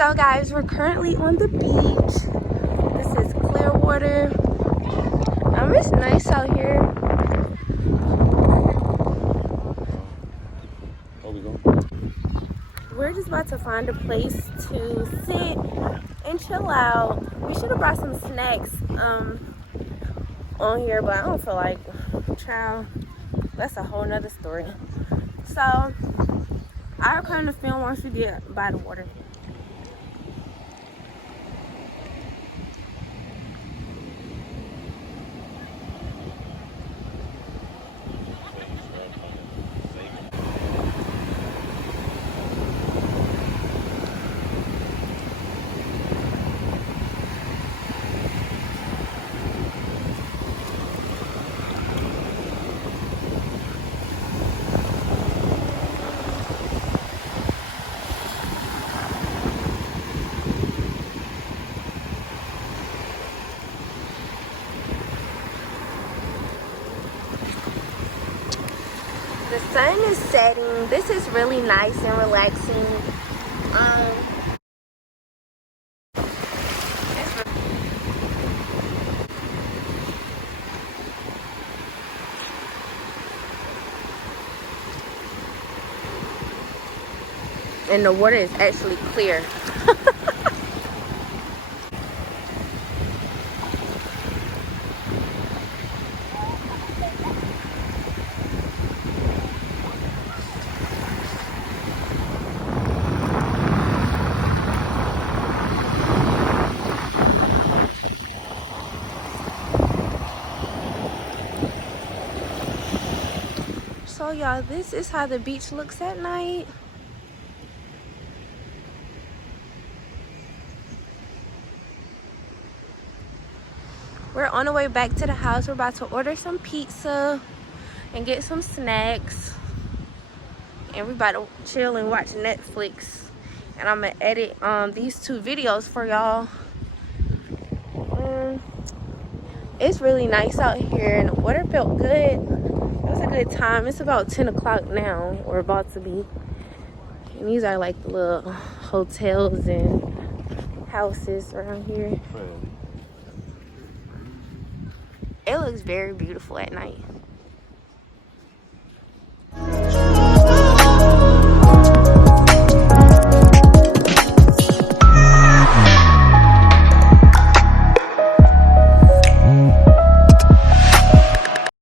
So guys, we're currently on the beach. This is Clearwater. It's nice out here. We're just about to find a place to sit and chill out. We should have brought some snacks on here, but I don't feel like, child, that's a whole nother story. So I'll come to film once we get by the water. The sun is setting. This is really nice and relaxing. And the water is actually clear. So y'all, this is how the beach looks at night. We're on the way back to the house. We're about to order some pizza and get some snacks. And we're about to chill and watch Netflix. And I'm gonna edit these 2 videos for y'all. It's really nice out here and the water felt good. It was a good time. It's about 10 o'clock now, or about to be. And these are like the little hotels and houses around here. It looks very beautiful at night.